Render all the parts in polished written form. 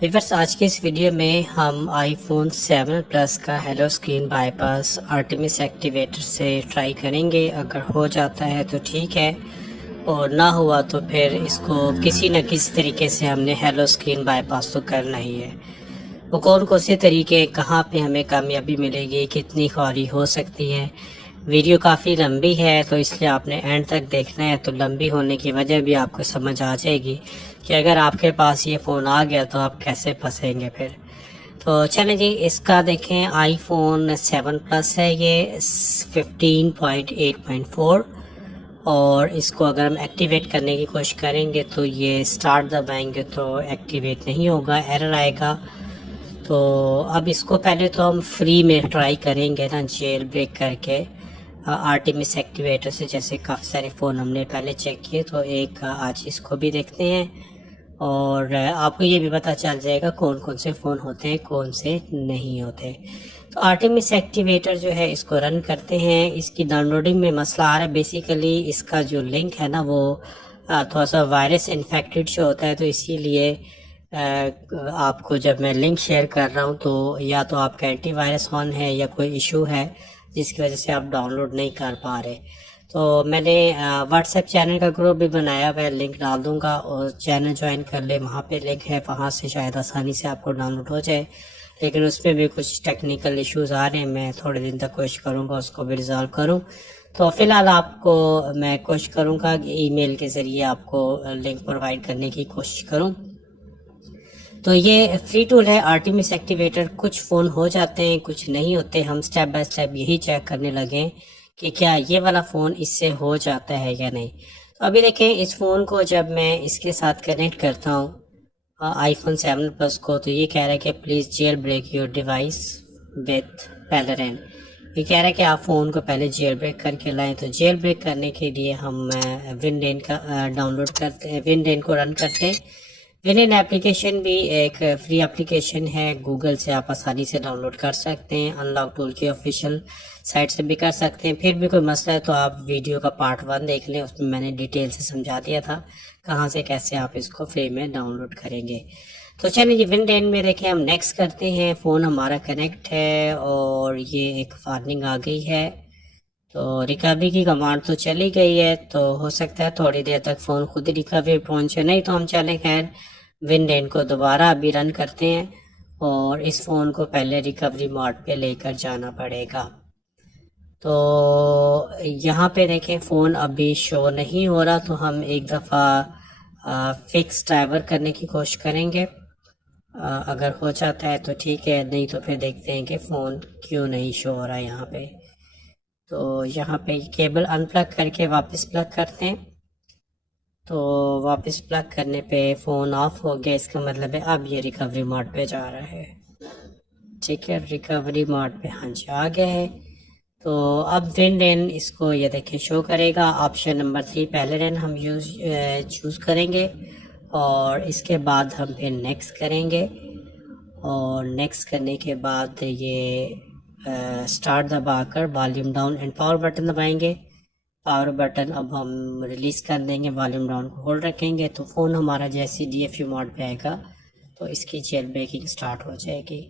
Viewers, आज के इस वीडियो में हम आईफोन 7 प्लस का hello screen bypass Artemis activator से ट्राई करेंगे। अगर हो जाता है तो ठीक है, और ना हुआ तो फिर इसको किसी न किसी तरीके से हमने हेलो स्क्रीन बाईपास तो करना ही है। वो कौन कौन से तरीके, कहाँ पे हमें कामयाबी मिलेगी, कितनी ख्वारी हो सकती है। वीडियो काफ़ी लंबी है तो इसलिए आपने एंड तक देखना है। तो लंबी होने की वजह भी आपको समझ आ जाएगी कि अगर आपके पास ये फ़ोन आ गया तो आप कैसे फंसेंगे फिर। तो चलें जी, इसका देखें। आईफोन 7 प्लस है ये, 15.8.4। और इसको अगर हम एक्टिवेट करने की कोशिश करेंगे तो ये स्टार्ट दबाएंगे तो एक्टिवेट नहीं होगा, एरर आएगा। तो अब इसको पहले तो हम फ्री में ट्राई करेंगे ना, जेल ब्रेक करके आर्टेमिस एक्टिवेटर से। जैसे काफ़ी सारे फ़ोन हमने पहले चेक किए, तो एक आज इसको भी देखते हैं और आपको ये भी पता चल जाएगा कौन कौन से फ़ोन होते हैं, कौन से नहीं होते। तो आर्टेमिस एक्टिवेटर जो है, इसको रन करते हैं। इसकी डाउनलोडिंग में मसला आ रहा है। बेसिकली इसका जो लिंक है ना, वो थोड़ा सा वायरस इन्फेक्टेड शो होता है, तो इसीलिए आपको जब मैं लिंक शेयर कर रहा हूँ तो या तो आपका एंटीवायरस ऑन है या कोई इशू है जिसकी वजह से आप डाउनलोड नहीं कर पा रहे। तो मैंने व्हाट्सएप चैनल का ग्रुप भी बनाया हुआ है, लिंक डाल दूंगा और चैनल ज्वाइन कर ले, वहाँ पे लिंक है, वहाँ से शायद आसानी से आपको डाउनलोड हो जाए। लेकिन उसमें भी कुछ टेक्निकल इश्यूज आ रहे हैं, मैं थोड़े दिन तक कोशिश करूँगा उसको भी रिजॉल्व करूँ। तो फिलहाल आपको मैं कोशिश करूँगा कि ईमेल के ज़रिए आपको लिंक प्रोवाइड करने की कोशिश करूँ। तो ये फ्री टूल है आर्टेमिस एक्टिवेटर। कुछ फ़ोन हो जाते हैं, कुछ नहीं होते। हम स्टेप बाय स्टेप यही चेक करने लगे कि क्या ये वाला फ़ोन इससे हो जाता है या नहीं। तो अभी देखें, इस फ़ोन को जब मैं इसके साथ कनेक्ट करता हूँ आईफोन 7 प्लस को, तो ये कह रहा है कि please jail break your device with palera1n. ये कह रहा है कि आप फ़ोन को पहले जेल ब्रेक करके लाएं। तो जेल ब्रेक करने के लिए हम विंडेन का डाउनलोड करते हैं, विंडेन को रन करते हैं। विन एप्लीकेशन भी एक फ्री एप्लीकेशन है, गूगल से आप आसानी से डाउनलोड कर सकते हैं, अनलॉक टूल की ऑफिशियल साइट से भी कर सकते हैं। फिर भी कोई मसला है तो आप वीडियो का पार्ट 1 देख लें, उसमें मैंने डिटेल से समझा दिया था कहाँ से कैसे आप इसको फ्री में डाउनलोड करेंगे। तो चलिए विंडेन में देखें, हम नेक्स्ट करते हैं। फ़ोन हमारा कनेक्ट है और ये एक वार्निंग आ गई है। तो रिकवरी की कमांड तो चली गई है, तो हो सकता है थोड़ी देर तक फ़ोन खुद ही रिकवरी पहुंचे, नहीं तो हम चले खैर विंडेन को दोबारा अभी रन करते हैं और इस फ़ोन को पहले रिकवरी मोड पे लेकर जाना पड़ेगा। तो यहाँ पे देखें फ़ोन अभी शो नहीं हो रहा, तो हम एक दफ़ा फिक्स ड्राइवर करने की कोशिश करेंगे। अगर हो जाता है तो ठीक है, नहीं तो फिर देखते हैं कि फ़ोन क्यों नहीं शो हो रहा है यहाँ पे। तो यहाँ पे केबल अनप्लग करके वापस प्लग करते हैं। तो वापस प्लग करने पे फ़ोन ऑफ हो गया, इसका मतलब है अब ये रिकवरी मोड पे जा रहा है। ठीक है, रिकवरी मोड पे हाँ जी आ गया है। तो अब विंडेन इसको ये देखें शो करेगा। ऑप्शन नंबर 3 पहले रेन हम चूज़ करेंगे और इसके बाद हम फिर नेक्स्ट करेंगे और नेक्स्ट करने के बाद ये स्टार्ट दबाकर volume down and power button दबाएंगे। पावर बटन अब हम रिलीज़ कर देंगे, वॉल्यूम डाउन को होल्ड रखेंगे, तो फ़ोन हमारा जैसे DFU मोड पे आएगा तो इसकी जेल ब्रेकिंग स्टार्ट हो जाएगी।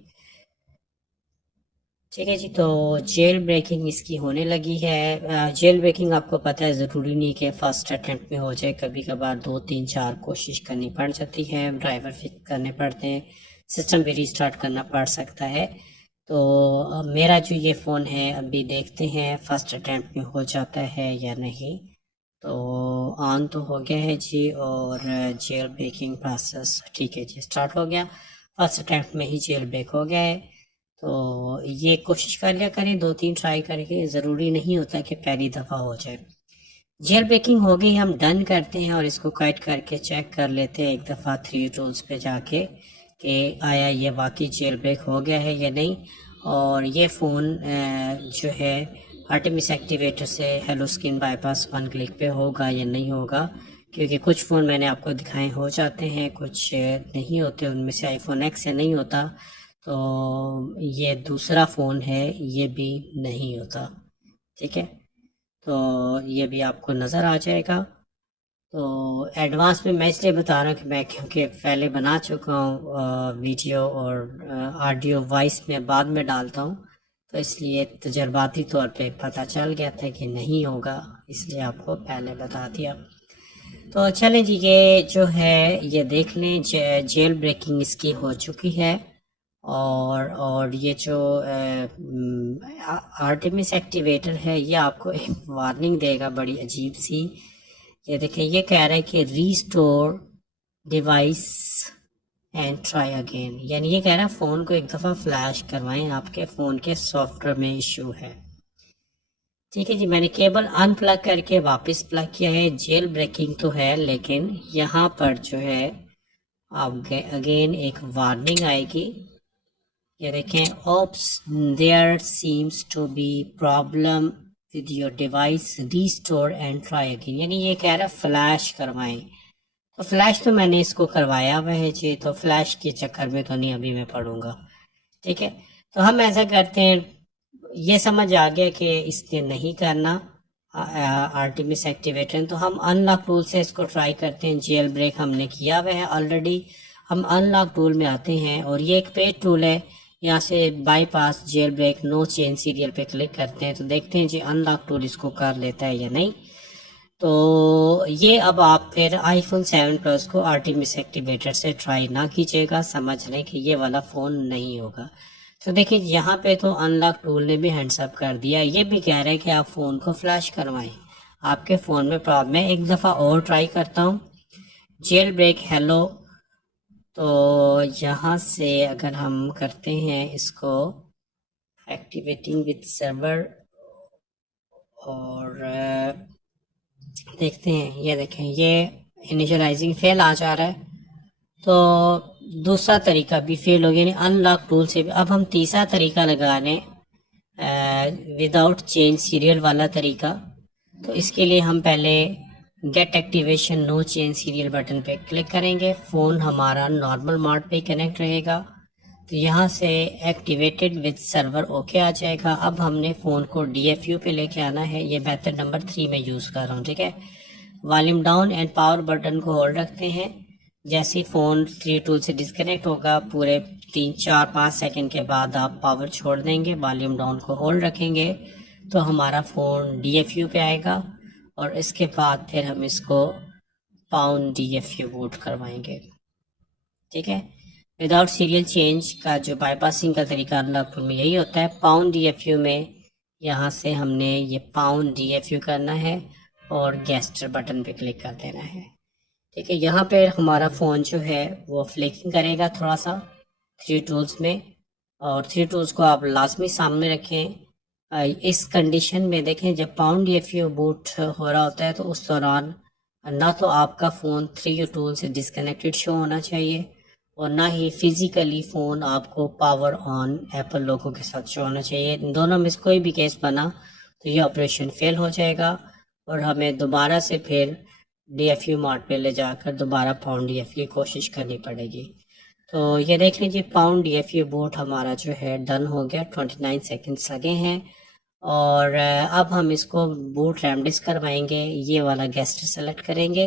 ठीक है जी, तो जेल ब्रेकिंग इसकी होने लगी है। जेल ब्रेकिंग आपको पता है ज़रूरी नहीं कि फ़र्स्ट अटैम्प्ट में हो जाए, कभी कभार 2 3 4 कोशिश करनी पड़ जाती है, ड्राइवर फिक्स करने पड़ते हैं, सिस्टम भी रीस्टार्ट करना पड़ सकता है। तो मेरा जो ये फ़ोन है अभी देखते हैं फर्स्ट अटैम्प्ट में हो जाता है या नहीं। तो ऑन तो हो गया है जी और जेल ब्रेकिंग प्रोसेस ठीक है जी स्टार्ट हो गया। फर्स्ट अटैम्प्ट में ही जेल ब्रेक हो गया है। तो ये कोशिश कर लिया करें, 2 3 ट्राई करके, ज़रूरी नहीं होता कि पहली दफ़ा हो जाए। जेल ब्रेकिंग हो गई, हम डन करते हैं और इसको कट करके चेक कर लेते हैं एक दफ़ा 3 टूल्स पे जाके कि आया ये वाकई जेल ब्रेक हो गया है या नहीं। और ये फ़ोन जो है आर्टेमिस एक्टिवेटर से हेलो स्क्रीन बाईपास 1 क्लिक पे होगा या नहीं होगा, क्योंकि कुछ फ़ोन मैंने आपको दिखाए हो जाते हैं, कुछ नहीं होते। उनमें से आईफोन एक्स से नहीं होता, तो ये दूसरा फ़ोन है, ये भी नहीं होता। ठीक है, तो ये भी आपको नज़र आ जाएगा। तो एडवांस में मैं इसलिए बता रहा हूँ कि मैं क्योंकि पहले बना चुका हूँ वीडियो और ऑडियो वॉइस में बाद में डालता हूँ, तो इसलिए तजर्बाती तौर पे पता चल गया था कि नहीं होगा, इसलिए आपको पहले बता दिया। तो चलें जी, ये जो है ये देख लें, जेल ब्रेकिंग इसकी हो चुकी है। और ये जो आर्टेमिस एक्टिवेटर है ये आपको एक वार्निंग देगा बड़ी अजीब सी। ये देखें, ये कह रहा है कि restore device and try again, यानी ये कह रहा है फ़ोन को एक दफ़ा फ्लैश करवाएं, आपके फ़ोन के सॉफ्टवेयर में इशू है। ठीक है जी, मैंने केबल अनप्लग करके वापस प्लग किया है। जेल ब्रेकिंग तो है, लेकिन यहाँ पर जो है आप अगेन एक वार्निंग आएगी। ये देखें, oops there seems to be problem with your device, restore and try again, यानी ये कह रहा है फ्लैश करवाएं। तो फ्लैश तो मैंने इसको करवाया हुआ है जी, तो फ्लैश के चक्कर में तो नहीं अभी मैं पढ़ूंगा। ठीक है, तो हम ऐसा करते हैं, ये समझ आ गया कि इसने नहीं करना आर्टेमिस एक्टिवेटर, तो हम अनलॉक टूल से इसको ट्राई करते हैं। जेल ब्रेक हमने किया हुआ है ऑलरेडी। हम अनलॉक टूल में आते हैं और ये एक पेज टूल है, यहाँ से bypass jailbreak no change serial पे क्लिक करते हैं, तो देखते हैं जी अनलॉक टूल इसको कर लेता है या नहीं। तो ये अब आप फिर आईफोन 7 प्लस को आर्टेमिस एक्टिवेटर से ट्राई ना कीजिएगा, समझ लें कि ये वाला फ़ोन नहीं होगा। तो देखिए यहाँ पे तो अनलॉक टूल ने भी हैंड्स अप कर दिया, ये भी कह रहे हैं कि आप फ़ोन को फ्लैश करवाएं, आपके फ़ोन में प्रॉब्लम है। एक दफ़ा और ट्राई करता हूँ, जेल ब्रेक हेलो। तो यहाँ से अगर हम करते हैं इसको एक्टिवेटिंग विद सर्वर और देखते हैं, ये देखें ये इनिशियलाइजिंग फेल आ जा रहा है, तो दूसरा तरीका भी फेल हो गया, यानी अनलॉक टूल से भी। अब हम तीसरा तरीका लगा लें, विदाउट चेंज सीरियल वाला तरीका। तो इसके लिए हम पहले get activation no change serial button पे क्लिक करेंगे, फ़ोन हमारा नॉर्मल मोड पे कनेक्ट रहेगा। तो यहाँ से एक्टिवेटेड विद सर्वर ओके आ जाएगा। अब हमने फ़ोन को DFU पे लेके आना है, ये मेथड नंबर 3 में यूज़ कर रहा हूँ। ठीक है, volume down and power button को होल्ड रखते हैं। जैसे फ़ोन 3 टूल से डिस्कनेक्ट होगा, पूरे 3, 4, 5 सेकंड के बाद आप पावर छोड़ देंगे, वॉल्यूम डाउन को होल्ड रखेंगे, तो हमारा फ़ोन DFU पे आएगा और इसके बाद फिर हम इसको पाउंड DFU बूट करवाएंगे। ठीक है, विदाउट सीरियल चेंज का जो बाईपासिंग का तरीका अनलॉक टूल में यही होता है। पाउंड DFU में यहाँ से हमने ये पाउंड DFU करना है और गेस्टर बटन पे क्लिक कर देना है। ठीक है, यहाँ पे हमारा फ़ोन जो है वो फ्लिकिंग करेगा थोड़ा सा 3 टूल्स में, और 3 टूल्स को आप लाजमी सामने रखें। इस कंडीशन में देखें, जब पाउंड DFU बूट हो रहा होता है तो उस दौरान ना तो आपका फ़ोन 3 टूल से डिस्कनेक्टेड शो होना चाहिए और ना ही फिज़िकली फ़ोन आपको पावर ऑन एप्पल लोगो के साथ शो होना चाहिए। इन दोनों में से कोई भी केस बना तो ये ऑपरेशन फेल हो जाएगा और हमें दोबारा से फिर DFU मोड पे ले जाकर दोबारा पाउंड DFU की कोशिश करनी पड़ेगी। तो ये देख लीजिए, पाउंड DFU बूट हमारा जो है डन हो गया, 29 सेकंड्स लगे हैं। और अब हम इसको बूट रैमडिस्क करवाएंगे, ये वाला गेस्टर सेलेक्ट करेंगे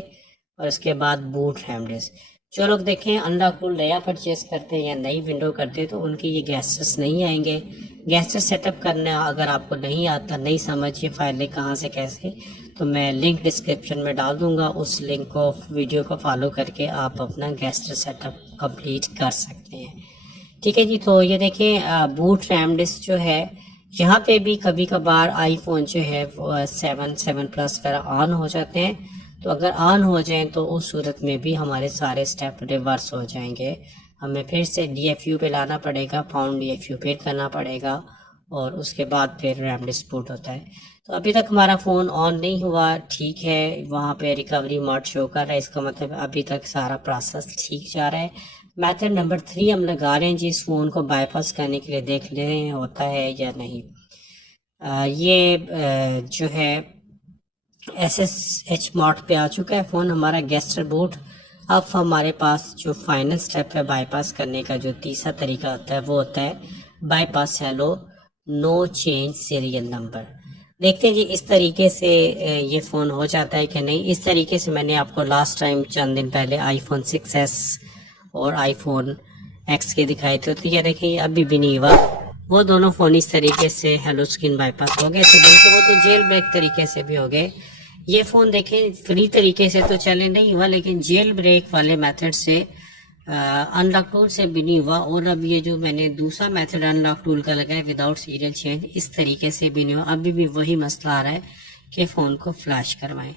और उसके बाद बूट रैमडिस्क। जो लोग देखें अनलॉक टूल नया परचेस करते हैं या नई विंडो करते हैं तो उनके ये गेस्टर्स नहीं आएंगे। गेस्टर सेटअप करना अगर आपको नहीं आता, नहीं समझिए फाइलें कहाँ से कैसे, तो मैं लिंक डिस्क्रिप्शन में डाल दूंगा, उस लिंक को वीडियो को फॉलो करके आप अपना गेस्टर सेटअप कंप्लीट कर सकते हैं। ठीक है जी, तो ये देखें बूट रैमडिस्क जो है, यहाँ पे भी कभी कभार आईफोन जो है 7 प्लस वगैरह ऑन हो जाते हैं, तो अगर ऑन हो जाएं तो उस सूरत में भी हमारे सारे स्टेप रिवर्स हो जाएंगे। हमें फिर से DFU पे लाना पड़ेगा, पाउंड DFU फिर करना पड़ेगा और उसके बाद फिर रैमडिस्क बूट होता है। तो अभी तक हमारा फ़ोन ऑन नहीं हुआ, ठीक है, वहाँ पे रिकवरी मोड शो कर रहा है, इसका मतलब अभी तक सारा प्रोसेस ठीक जा रहा है। मेथड नंबर 3 हम लगा रहे हैं जी, इस फ़ोन को बाईपास करने के लिए देख ले रहे हैं होता है या नहीं। ये जो है SSH मोड पे आ चुका है फ़ोन हमारा, गेस्टर बूट। अब हमारे पास जो फाइनल स्टेप है बाईपास करने का, जो तीसरा तरीका होता है वो होता है bypass hello no change serial number. देखते हैं जी इस तरीके से ये फ़ोन हो जाता है कि नहीं। इस तरीके से मैंने आपको लास्ट टाइम चंद दिन पहले आईफोन 6s और आईफोन एक्स के दिखाए थे, तो ये देखिए अभी भी नहीं हुआ। वो दोनों फ़ोन इस तरीके से हेलो स्क्रीन बाईपास हो गए थे, बल्कि वो तो जेल ब्रेक तरीके से भी हो गए। ये फ़ोन देखें फ्री तरीके से तो चले नहीं हुआ, लेकिन जेल ब्रेक वाले मेथड से अनलॉक टूल से भी नहीं हुआ। और अब ये जो मैंने दूसरा मेथड अनलॉक टूल का लगाया विदाउट सीरियल चेंज, इस तरीके से भी नहीं हुआ। अभी भी वही मसला आ रहा है कि फ़ोन को फ्लैश करवाएं।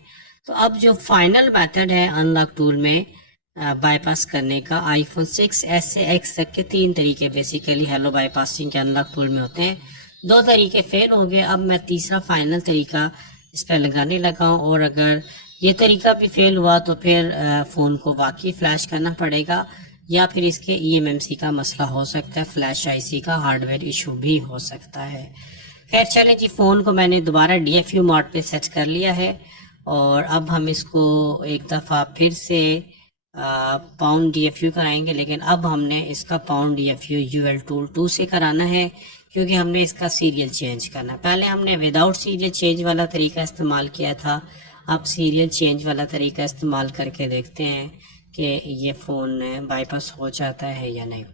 तो अब जो फाइनल मेथड है अनलॉक टूल में बाईपास करने का, आईफोन 6s से एक्स तक के 3 तरीके बेसिकली हेलो बाईपासिंग के अनलॉक टूल में होते हैं। 2 तरीके फेल हो गए, अब मैं तीसरा फाइनल तरीका इस पर लगाने लगा हूँ। और अगर ये तरीका भी फेल हुआ तो फिर फ़ोन को वाकई फ्लैश करना पड़ेगा, या फिर इसके eMMC का मसला हो सकता है, फ्लैश आईसी का हार्डवेयर इशू भी हो सकता है। खैर चलें जी, फ़ोन को मैंने दोबारा DFU मोड पे सेट कर लिया है और अब हम इसको एक दफ़ा फिर से पाउंड DFU कराएंगे, लेकिन अब हमने इसका पाउंड DFU UL टूल 2 से कराना है, क्योंकि हमने इसका सीरियल चेंज करना। पहले हमने विदाउट सीरियल चेंज वाला तरीका इस्तेमाल किया था, अब सीरियल चेंज वाला तरीका इस्तेमाल करके देखते हैं कि ये फ़ोन बाईपास हो जाता है या नहीं।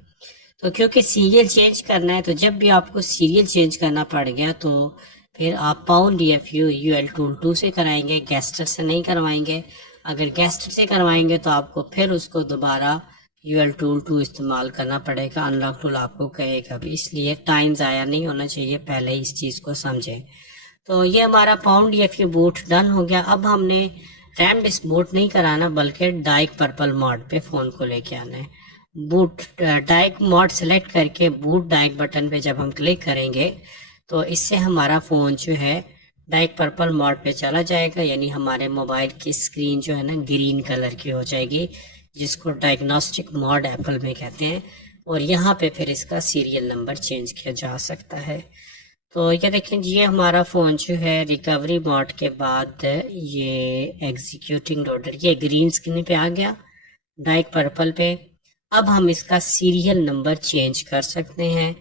तो क्योंकि सीरियल चेंज करना है, तो जब भी आपको सीरियल चेंज करना पड़ गया तो फिर आप पाउंड DFU UL टूल 2 से कराएंगे, गैस्टर से नहीं करवाएंगे। अगर गैस्टर से करवाएंगे तो आपको फिर उसको दोबारा UL टूल 2 इस्तेमाल करना पड़ेगा, अनलॉक टूल आपको कहेगा भी। इसलिए टाइम ज़ाया नहीं होना चाहिए, पहले इस चीज़ को समझें। तो ये हमारा पाउंड DFU बूट डन हो गया। अब हमने रैम डिस्क बूट नहीं कराना, बल्कि डाइक पर्पल मोड पे फ़ोन को लेके आना है। बूट डाइक मोड सेलेक्ट करके बूट डाइक बटन पे जब हम क्लिक करेंगे तो इससे हमारा फ़ोन जो है डाइक पर्पल मोड पे चला जाएगा, यानी हमारे मोबाइल की स्क्रीन जो है ना ग्रीन कलर की हो जाएगी, जिसको डायग्नोस्टिक मोड एप्पल में कहते हैं। और यहाँ पे फिर इसका सीरियल नंबर चेंज किया जा सकता है। तो ये देखें ये हमारा फ़ोन जो है रिकवरी मोड के बाद ये एग्जीक्यूटिंग लोडर, ये ग्रीन स्क्रीन पे आ गया डाइक पर्पल पे। अब हम इसका सीरियल नंबर चेंज कर सकते हैं।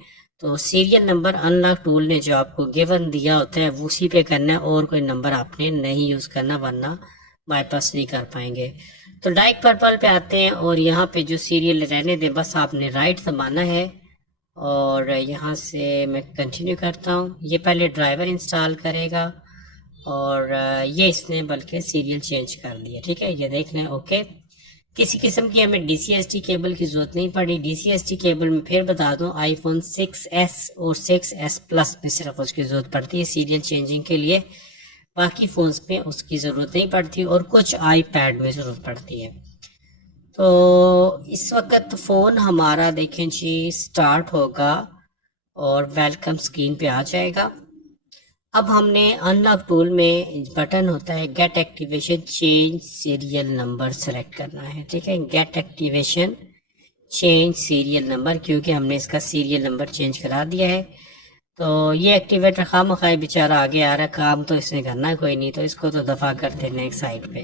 तो सीरियल नंबर अनलॉक टूल ने जो आपको गिवन दिया होता है उसी पे करना है, और कोई नंबर आपने नहीं यूज़ करना, वरना बाईपास नहीं कर पाएंगे। तो डाइक पर्पल पे आते हैं और यहाँ पे जो सीरियल रहने दे, बस आपने राइट दबाना है और यहाँ से मैं कंटिन्यू करता हूँ। ये पहले ड्राइवर इंस्टॉल करेगा और ये इसने बल्कि सीरियल चेंज कर दिया, ठीक है, ये देख लें। ओके, किसी किस्म की हमें DCST केबल की ज़रूरत नहीं पड़ी। DCST केबल में फिर बता दूं आईफोन 6s और 6s प्लस में सिर्फ उसकी ज़रूरत पड़ती है सीरियल चेंजिंग के लिए, बाकी फ़ोन्स में उसकी ज़रूरत नहीं पड़ती, और कुछ iPad में ज़रूरत पड़ती है। तो इस वक्त फ़ोन हमारा देखें जी स्टार्ट होगा और वेलकम स्क्रीन पे आ जाएगा। अब हमने अनलॉक टूल में बटन होता है get activation change serial number select करना है, ठीक है, get activation change serial number, क्योंकि हमने इसका सीरियल नंबर चेंज करा दिया है। तो ये एक्टिवेट रखा मखाई बेचारा आगे आ रहा, काम तो इसने करना कोई नहीं, तो इसको तो दफा करते हैं नेक्स्ट साइड पे।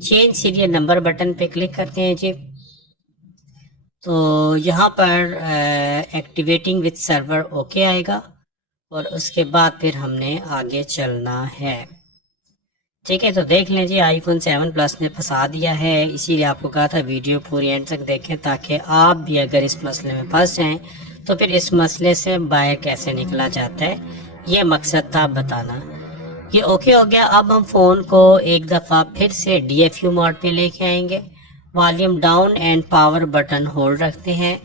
चेंज सीरियल नंबर बटन पे क्लिक करते हैं जी। तो यहाँ पर एक्टिवेटिंग विद सर्वर ओके आएगा और उसके बाद फिर हमने आगे चलना है, ठीक है। तो देख लें जी आईफोन 7 प्लस ने फंसा दिया है, इसीलिए आपको कहा था वीडियो पूरी एंड तक देखें, ताकि आप भी अगर इस मसले में फंस जाएं तो फिर इस मसले से बाहर कैसे निकला जाता है, ये मकसद था बताना। ये ओके हो गया। अब हम फ़ोन को एक दफ़ा फिर से DFU मोड पे लेके आएंगे। Volume down and power button hold रखते हैं।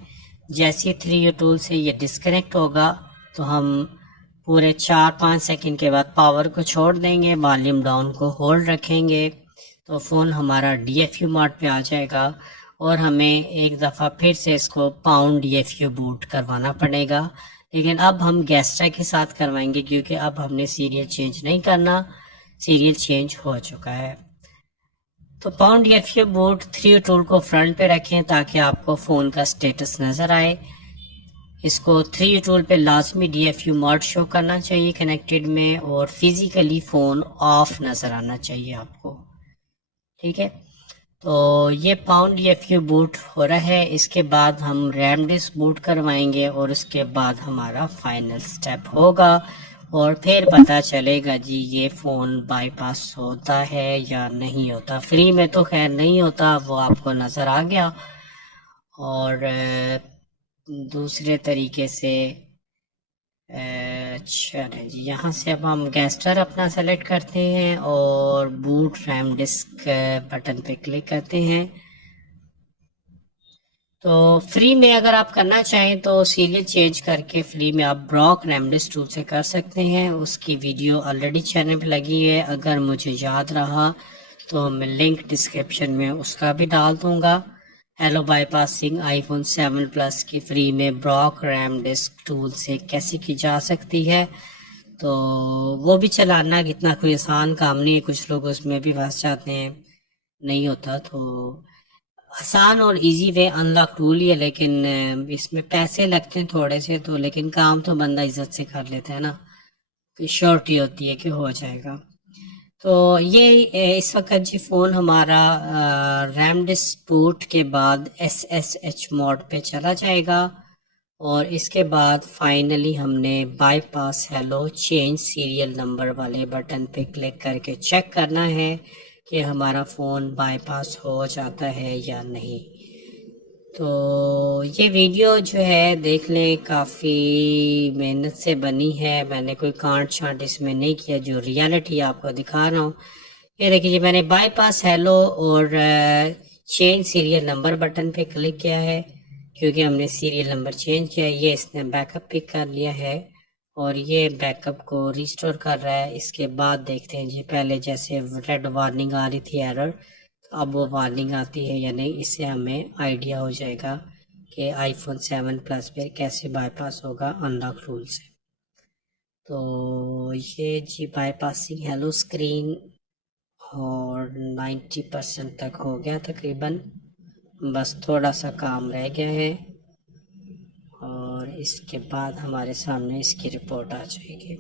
जैसे 3U टूल से ये डिस्कनेक्ट होगा तो हम पूरे 4-5 सेकंड के बाद पावर को छोड़ देंगे, वॉल्यूम डाउन को होल्ड रखेंगे, तो फ़ोन हमारा DFU मोड पे आ जाएगा और हमें एक दफ़ा फिर से इसको पाउंड DFU बूट करवाना पड़ेगा। लेकिन अब हम गैस्ट्रा के साथ करवाएंगे, क्योंकि अब हमने सीरियल चेंज नहीं करना, सीरियल चेंज हो चुका है। तो pound DFU boot 3U tool को फ्रंट पे रखें ताकि आपको फ़ोन का स्टेटस नज़र आए। इसको 3U टूल पे लाजमी DFU मोड शो करना चाहिए कनेक्टेड में, और फिजिकली फ़ोन ऑफ नज़र आना चाहिए आपको, ठीक है। तो ये पाउंड DFU बूट हो रहा है। इसके बाद हम रैम डिस्क बूट करवाएंगे और उसके बाद हमारा फाइनल स्टेप होगा और फिर पता चलेगा जी ये फ़ोन बाईपास होता है या नहीं होता। फ्री में तो खैर नहीं होता, वो आपको नज़र आ गया। और दूसरे तरीके से चलें जी, यहाँ से अब हम गैस्टर अपना सेलेक्ट करते हैं और बूट रैम डिस्क बटन पे क्लिक करते हैं। तो फ्री में अगर आप करना चाहें तो सीरियल चेंज करके फ्री में आप ब्रॉक रैम डिस्क टूल से कर सकते हैं। उसकी वीडियो ऑलरेडी चैनल पे लगी है, अगर मुझे याद रहा तो मैं लिंक डिस्क्रिप्शन में उसका भी डाल दूंगा। हेलो बाईपासिंग आईफोन 7 प्लस की फ्री में ब्रॉक रैम डिस्क टूल से कैसे की जा सकती है, तो वो भी चलाना कितना कोई आसान काम नहीं है। कुछ लोग उसमें भी फंस जाते हैं, नहीं होता। तो आसान और इजी वे अनलॉक टूल ही है, लेकिन इसमें पैसे लगते हैं थोड़े से, तो लेकिन काम तो बंदा इज्जत से कर लेता है ना, तो श्योरिटी होती है कि हो जाएगा। तो ये इस वक्त जी फ़ोन हमारा रैम डिस्क बूट के बाद SSH मोड पे चला जाएगा और इसके बाद फाइनली हमने bypass hello change serial number वाले बटन पे क्लिक करके चेक करना है कि हमारा फ़ोन बाईपास हो जाता है या नहीं। तो ये वीडियो जो है देख लें, काफ़ी मेहनत से बनी है, मैंने कोई कांट छांट इसमें नहीं किया, जो रियलिटी आपको दिखा रहा हूँ। ये देखिए मैंने बाईपास हेलो और चेंज सीरियल नंबर बटन पे क्लिक किया है, क्योंकि हमने सीरियल नंबर चेंज किया है। ये इसने बैकअप पिक कर लिया है और ये बैकअप को रिस्टोर कर रहा है। इसके बाद देखते हैं जी, पहले जैसे रेड वार्निंग आ रही थी एरर, अब वो वार्निंग आती है या नहीं, इससे हमें आइडिया हो जाएगा कि आईफोन 7 प्लस पे कैसे बाईपास होगा अनलॉक रूल से। तो ये जी बाईपासिंग हेलो स्क्रीन और 90% तक हो गया तकरीबन, बस थोड़ा सा काम रह गया है और इसके बाद हमारे सामने इसकी रिपोर्ट आ जाएगी।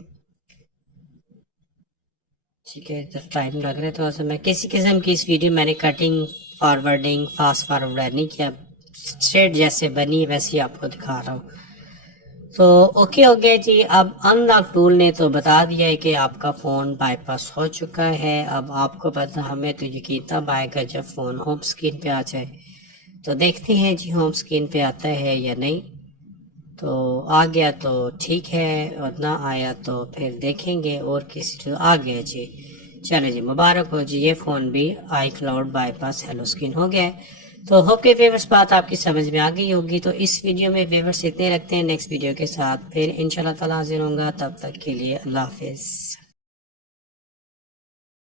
ठीक है, तो टाइम लग रहा है थोड़ा सा। मैं किसी किस्म की इस वीडियो मैंने कटिंग फॉरवर्डिंग फास्ट फॉरवर्ड नहीं किया, स्ट्रेट जैसे बनी वैसे ही आपको दिखा रहा हूँ। तो ओके हो गया जी। अब अनलॉक टूल ने तो बता दिया है कि आपका फ़ोन बाईपास हो चुका है। अब आपको पता, हमें तो यकीन तब आएगा जब फ़ोन होम स्क्रीन पे आ जाए। तो देखते हैं जी होम स्क्रीन पे आता है या नहीं। तो आ गया तो ठीक है, और ना आया तो फिर देखेंगे। और किसी तो आ गया जी, चलो जी मुबारक हो जी, ये फ़ोन भी iCloud बाईपास हेलो स्क्रीन हो गया है। तो होप के व्यूअर्स बात आपकी समझ में आ गई होगी। तो इस वीडियो में व्यूअर्स इतने रखते हैं, नेक्स्ट वीडियो के साथ फिर इंशाल्लाह ताला हाजिर होऊंगा। तब तक के लिए अल्लाह हाफिज़।